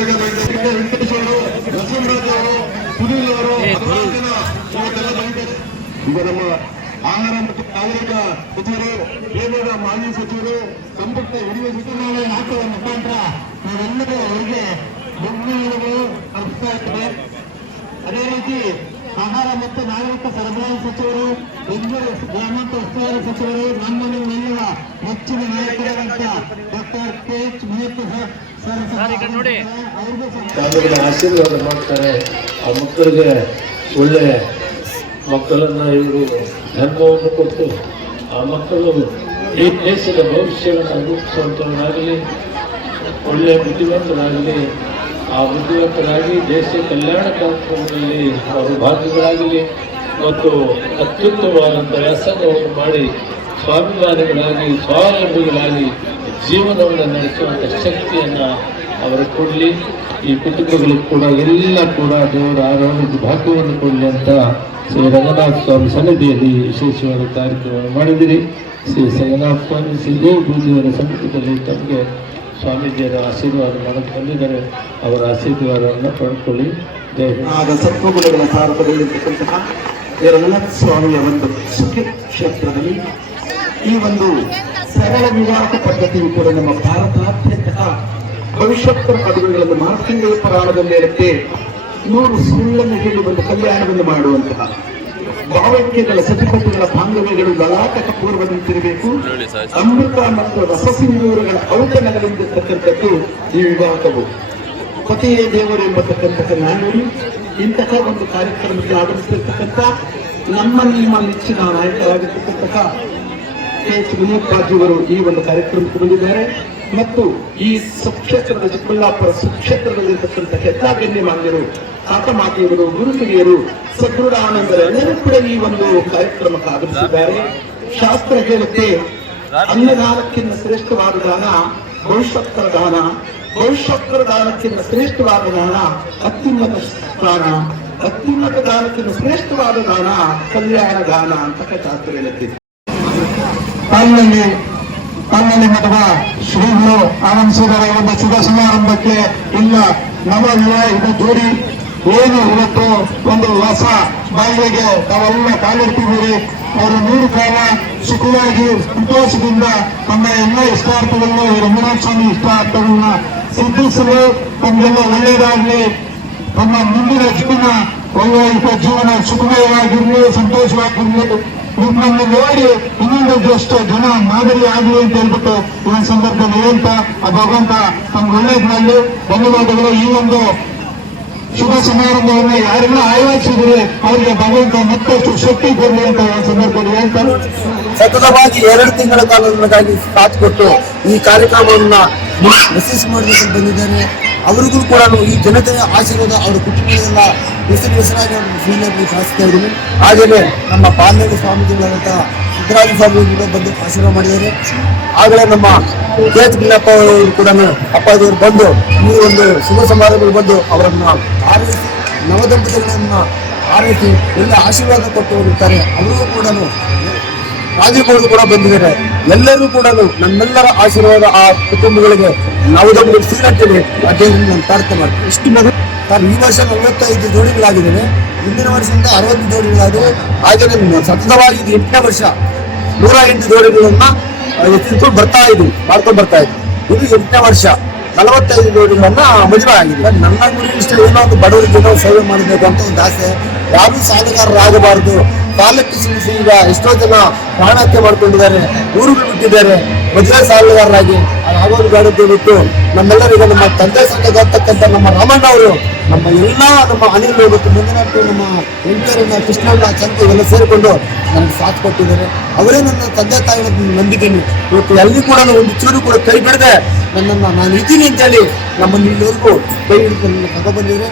ಬೆಳೆದ ವೆಂಕಟೇಶ್ ಅವರು ಅವರು ಈಗ ನಮ್ಮ ಆಹಾರ ಮತ್ತು ನಾಗರಿಕ ಸಚಿವರು ಕೇಂದ್ರದ ಮಾಜಿ ಸಚಿವರು, ಸಂಪುಟ ಹಿರಿಯ ಸಚಿವಾಲಯ ಹಾಕುವ ಮುಖಾಂತರ ನಾವೆಲ್ಲರೂ ಅವರಿಗೆ ಬೆಂಗಳೂರು ಅರ್ಪಿಸ್ತಾ ಇದ್ದೇವೆ. ಅದೇ ರೀತಿ ಆಹಾರ ಮತ್ತು ನಾಗರಿಕ ಸರಬರಾಜು ಸಚಿವರು, ಬೆಂಗಳೂರು ಗ್ರಾಮಾಂತರ ಉಸ್ತುವಾರಿ ಸಚಿವರು ನಮ್ಮನ್ನು ನಿಮ್ಮೆಲ್ಲರ ಹೆಚ್ಚಿನ ನಾಯಕರಾದಂತಹ ಡಾಕ್ಟರ್ ಕೆ ಎಚ್ ಸ್ವಾಮಿಗಳ ಆಶೀರ್ವಾದ ಮಾಡ್ತಾರೆ. ಆ ಮಕ್ಕಳಿಗೆ ಒಳ್ಳೆ ಮಕ್ಕಳನ್ನ ಇವರು ಧರ್ಮವನ್ನು ಕೊಟ್ಟು ಆ ಮಕ್ಕಳು ಈ ದೇಶದ ಭವಿಷ್ಯವನ್ನು ರೂಪಿಸುವಂಥವರಾಗಲಿ ಒಳ್ಳೆಯ ಬುದ್ಧಿವಂತರಾಗಲಿ, ಆ ಬುದ್ಧಿವಂತರಾಗಿ ದೇಶ ಕಲ್ಯಾಣ ಕಾರ್ಯಕ್ರಮದಲ್ಲಿ ಅವರು ಭಾಗಿಗಳಾಗಲಿ ಮತ್ತು ಅತ್ಯುತ್ತಮವಾದಂಥ ವ್ಯಾಸಂಗವನ್ನು ಮಾಡಿ ಸ್ವಾಭಿಮಾನಿಗಳಾಗಿ, ಸ್ವಾವಲಂಬಿಗಳಾಗಿ ಜೀವನವನ್ನು ನಡೆಸುವಂಥ ಶಕ್ತಿಯನ್ನು ಅವರು ಕೊಡಲಿ, ಈ ಕುಟುಂಬಗಳಿಗೆ ಕೂಡ, ಎಲ್ಲ ಕೂಡ ದೇವರ ಆರೋಗ್ಯದ ಭಾಗ್ಯವನ್ನು ಕೊಡಲಿ ಅಂತ ಶ್ರೀ ರಂಗನಾಥ ಸ್ವಾಮಿ ಸನ್ನಿಧಿಯಲ್ಲಿ ವಿಶೇಷವಾದ ಕಾರ್ಯಕ್ರಮವನ್ನು ಮಾಡಿದಿರಿ ಶ್ರೀ ರಂಗನಾಥ ಸ್ವಾಮಿ, ಶ್ರೀ ದೇವ ಪೂಜೆಯವರ ಸಮ್ಮುಖದಲ್ಲಿ ತಮಗೆ ಸ್ವಾಮೀಜಿಯರ ಆಶೀರ್ವಾದ ಮಾಡಕ್ಕೆ ಬಂದಿದ್ದಾರೆ. ಅವರ ಆಶೀರ್ವಾದವನ್ನು ಪಡ್ಕೊಳ್ಳಿ. ಆದ ಸತ್ವಗುಣಗಳ ಸಾರದಲ್ಲಿರ್ತಕ್ಕಂತಹ ರಂಗನಾಥ ಸ್ವಾಮಿಯ ಒಂದು ಸುಖಿ ಕ್ಷೇತ್ರದಲ್ಲಿ ಈ ಒಂದು ಸರಳ ವಿವಾಹ ಪದ್ಧತಿಯು ಕೂಡ ನಮ್ಮ ಭಾರತಾದ್ಯಂತ ಭವಿಷ್ಯತ್ತರ ಪದವಿಗಳನ್ನು ಮಾರ್ಕಂಡೇಯ ಪುರಾಣದಲ್ಲಿ ಮೇಲೆ ನೂರು ಸುಳ್ಳನ್ನು ಹೇಳಿ ಒಂದು ಕಲ್ಯಾಣವನ್ನು ಮಾಡುವಂತಹ ಭಾವೈಕ್ಯಗಳ ಸತಿಪತಿಗಳ ಬಾಂಧವ್ಯಗಳು ಲಲಾಟಕ ಪೂರ್ವದಂತಿರಬೇಕು. ಅಮೃತ ಮತ್ತು ರಸಸಿಂಧೂರಗಳ ಔತಣಗಳಿಂದಿರ್ತಕ್ಕಂಥದ್ದು ಈ ವಿವಾಹವು. ಪತಿಯೇ ದೇವರು ಎಂಬತಕ್ಕಂತಹ ನಾನು ಇಂತಹ ಒಂದು ಕಾರ್ಯಕ್ರಮಕ್ಕೆ ಆಗಮಿಸಿರ್ತಕ್ಕಂಥ ನಮ್ಮ ನಿಮ್ಮ ನೆಚ್ಚಿನ ನಾಯಕರಾಗಿರ್ತಕ್ಕಂತಹ ಕೆ ಎಚ್ ಮುನಿಯಪ್ಪಾಜಿಯವರು ಈ ಒಂದು ಕಾರ್ಯಕ್ರಮಕ್ಕೆ ಬಂದಿದ್ದಾರೆ. ಮತ್ತು ಈ ಸುಕ್ಷೇತ್ರದ ಚಿಕ್ಕಬಳ್ಳಾಪುರ ಸುಕ್ಷೇತ್ರದಲ್ಲಿರ್ತಕ್ಕಂಥ ಎಲ್ಲ ಗಣ್ಯಮಾನ್ಯರು ಮಾತೆಯವರು ಗುರುಕಿರಿಯರು ಸದೃಢ ಆನಂದರ ಎಲ್ಲರೂ ಕೂಡ ಈ ಒಂದು ಕಾರ್ಯಕ್ರಮಕ್ಕೆ ಆಗಮಿಸಿದ್ದಾರೆ. ಶಾಸ್ತ್ರ ಹೇಳುತ್ತೆ ಅನ್ನದಾನಕ್ಕಿಂತ ಶ್ರೇಷ್ಠವಾದ ದಾನ ಭವಿಷ್ಯತ್ತರ ದಾನ. ಭವಿಷ್ಯತ್ತರ ದಾನಕ್ಕಿಂತ ಶ್ರೇಷ್ಠವಾದ ದಾನ ಅತ್ಯುನ್ನತ ದಾನ. ಅತ್ಯುನ್ನತ ದಾನಕ್ಕಿಂತ ಶ್ರೇಷ್ಠವಾದ ದಾನ ಕಲ್ಯಾಣ ದಾನ ಅಂತ ಶಾಸ್ತ್ರ ಹೇಳುತ್ತೆ ಅಲ್ಲಿ ಅಲ್ಲಿ ಮಠದ ಶ್ರೀಗಳು ಆನಂದಿಸಿದ್ದಾರೆ ಒಂದು ಶುಭ ಸಮಾರಂಭಕ್ಕೆ ಇಲ್ಲ. ನವ ವಿವಾಹಿತ ಜೋಡಿ. ಏನು ಇವತ್ತು ಒಂದು ಹೊಸ ಬಾಯಿಗೆ ತಾವೆಲ್ಲ ಕಾಲಿಡ್ತಿದ್ದೀರಿ. ಅವರು ನೂರು ಕಾಲ ಸುಖವಾಗಿ, ಸಂತೋಷದಿಂದ ತಮ್ಮ ಎಲ್ಲ ಇಷ್ಟಾರ್ಥಗಳನ್ನು, ಈ ರಂಗನಾಥ ಸ್ವಾಮಿ ಇಷ್ಟಾರ್ಥಗಳನ್ನ ಸಿದ್ಧಿಸಲು ತಮಗೆಲ್ಲ ಒಳ್ಳೆಯದಾಗಲಿ. ತಮ್ಮ ಮುಂದಿನ ಜೀವನ ವೈವಾಹಿಕ ಜೀವನ ಸುಖಮಯವಾಗಿರಲಿ, ಸಂತೋಷವಾಗಿರಲಿ. ನಿಮ್ಮನ್ನು ನೋಡಿ ಇನ್ನೊಂದಷ್ಟು ಜನ ಮಾದರಿ ಆಗಲಿ ಅಂತ ಹೇಳ್ಬಿಟ್ಟು ಈ ಒಂದು ಸಂದರ್ಭದಲ್ಲಿ ಹೇಳ್ತಾ, ಆ ಭಗವಂತ ನಮ್ಗೆ ಒಳ್ಳೇದ್ನಲ್ಲಿ ಧನ್ಯವಾದಗಳು. ಈ ಒಂದು ಶುಭ ಸಮಾರಂಭವನ್ನು ಯಾರೆಲ್ಲ ಆಯೋಜಿಸಿದ್ರೆ ಅವರಿಗೆ ಭಗವಂತ ಮತ್ತಷ್ಟು ಶಕ್ತಿ ಕೊಡಲಿ ಅಂತ ಒಂದು ಸಂದರ್ಭದಲ್ಲಿ ಹೇಳ್ತಾರೆ ಸತತವಾಗಿ ಎರಡು ತಿಂಗಳ ಕಾಲ ಸಾಥ್ ಕೊಟ್ಟು ಈ ಕಾರ್ಯಕ್ರಮವನ್ನ ಯಶಸ್ವಿ ಮಾಡಬೇಕಂತ ಬಂದಿದ್ದಾರೆ. ಅವರಿಗೂ ಕೂಡ ಈ ಜನತೆಯ ಆಶೀರ್ವಾದ ಅವರ ಕುಟುಂಬದಲ್ಲ ಹೆಸರು ಹೆಸರಾಗಿ ಶ್ರೀನಗರ ಶಾಸಕ ಇದ್ದೀನಿ ಹಾಗೆಯೇ ನಮ್ಮ ಪಾಲ್ನೇರಿ ಸ್ವಾಮೀಜಿಗಳಾದಂತಹ ಸಿದ್ದರಾಜ ಸ್ವಾಮಿ ಕೂಡ ಬಂದು ಆಶೀರ್ವಾದ ಮಾಡಿದ್ದಾರೆ. ಆಗಲೇ ನಮ್ಮ ಕೆ ಎಚ್ ಬಿಲ್ಲಪ್ಪ ಅವರು ಕೂಡ ಅಪ್ಪಾಜಿಯವರು ಬಂದು ಈ ಒಂದು ಶುಭ ಸಮಾರಂಭಗಳು ಬಂದು ಅವರನ್ನು ಆರೈಸಿ ನವದಂಪತಿಗಳನ್ನು ಆರೈಸಿ ಎಲ್ಲ ಆಶೀರ್ವಾದ ಕೊಟ್ಟು ಹೋಗುತ್ತಾರೆ ಅವರಿಗೂ ಕೂಡ ರಾಜಕೀಯಗಳು ಕೂಡ ಬಂದಿದ್ದಾರೆ. ಎಲ್ಲರೂ ಕೂಡ ನಮ್ಮೆಲ್ಲರ ಆಶೀರ್ವಾದ ಆ ಕುಟುಂಬಗಳಿಗೆ ನಾವು ಸೀನಂತೇಳಿ ಅಧ್ಯಯನ ನಾನು ಪ್ರಾರ್ಥನೆ ಮಾಡ್ತೀನಿ. ಇಷ್ಟು ಮಗು. ಸರ್ ಈ ವರ್ಷ ನಲವತ್ತೈದು ಜೋಡಿಗಳಾಗಿದ್ದೇವೆ ಹಿಂದಿನ ವರ್ಷದಿಂದ ಅರವತ್ತು ಜೋಡಿಗಳಾದವು. ಹಾಗೆ ಸತತವಾಗಿ ಇದು ಎಂಟನೇ ವರ್ಷ. ನೂರ ಎಂಟು ಜೋಡಿಗಳನ್ನ ಎತ್ತಿಕೊಂಡು ಬರ್ತಾ ಇದ್ವಿ ಮಾಡ್ಕೊಂಡು ಬರ್ತಾ ಇದ್ವಿ ಇದು ಎಂಟನೇ ವರ್ಷ. ನಲವತ್ತೈದು ಜೋಡಿಗಳನ್ನ ಮದುವೆ ಆಗಿದೆ. ನನ್ನ ಗುರಿ ಇಷ್ಟ ಏನೋ ಒಂದು ಬಡವರಿಗೆ ಸೇವೆ ಮಾಡಬೇಕು ಅಂತ ಒಂದು ಆಸೆ. ಯಾರು ಸಾಲಗಾರರಾಗಬಾರದು. ಸಾಲಕ್ಕೆ ಸಿಡಿಸಿ ಈಗ ಎಷ್ಟೋ ಜನ ಪ್ರಾಣಹತ್ಯೆ ಮಾಡ್ಕೊಂಡಿದ್ದಾರೆ, ಊರುಗಳು ಬಿಟ್ಟಿದ್ದಾರೆ, ಮದುವೆ ಸಾಲುಗಾರರಾಗಿ. ಆಗೋದು ಬಿಟ್ಟು ನಮ್ಮೆಲ್ಲರಿಗೂ ನಮ್ಮ ತಂದೆ ಸಂಘದರ್ತಕ್ಕಂಥ ನಮ್ಮ ರಾಮಣ್ಣ ಅವರು, ನಮ್ಮ ಎಲ್ಲ ನಮ್ಮ ಅನಿಲ್ ಮತ್ತು ನಮ್ಮ ವೆಂಕಟರನ್ನ ಕೃಷ್ಣಣ್ಣ ಚಂದ ಇವೆಲ್ಲ ಸೇರಿಕೊಂಡು ನಮ್ಗೆ ಸಾಥ್ ಕೊಟ್ಟಿದ್ದಾರೆ. ಅವರೇ ನನ್ನ ತಂದೆ ತಾಯಿ ನಂಬಿದ್ದೀನಿ ಇವತ್ತು ಎಲ್ಲಿ ಕೂಡ ಒಂದು ಚೂರು ಕೂಡ ಕೈ ಬಿಡದೆ ನನ್ನನ್ನು ನಾನು ಇದ್ದೀನಿ ಅಂತೇಳಿ ನಮ್ಮನ್ನು ಇಲ್ಲಿವರೆಗೂ ಕೈ ಹಿಡಿದು ನನ್ನ ಕಗ ಬಂದಿದ್ದಾರೆ